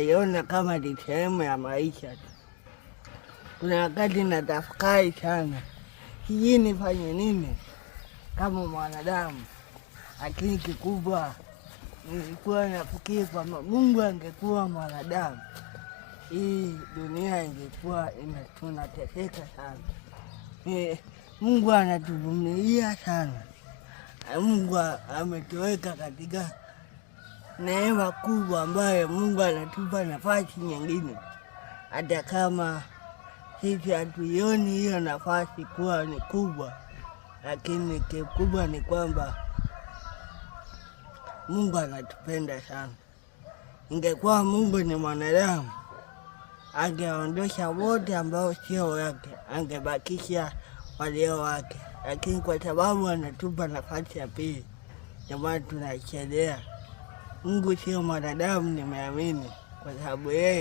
naiona kama ni sehemu ya maisha tu. Kuna wakati natafakari sana, hii nifanye nini kama mwanadamu, lakini kikubwa nilikuwa nafikiri kwamba Mungu angekuwa mwanadamu, hii dunia ingekuwa tunateseka sana. Mungu anatuvumilia sana. Mungu ametuweka katika neema kubwa ambayo Mungu anatupa nafasi nyingine. Hata kama sisi hatuioni hiyo nafasi kuwa ni kubwa, lakini kikubwa ni kwamba Mungu anatupenda sana. Ingekuwa Mungu ni mwanadamu, angeondosha wote ambao sio wake, angebakisha walio wake. Lakini kwa sababu anatupa nafasi ya pili, ndio maana tunachelea. Mungu sio mwanadamu, nimeamini, kwa sababu yeye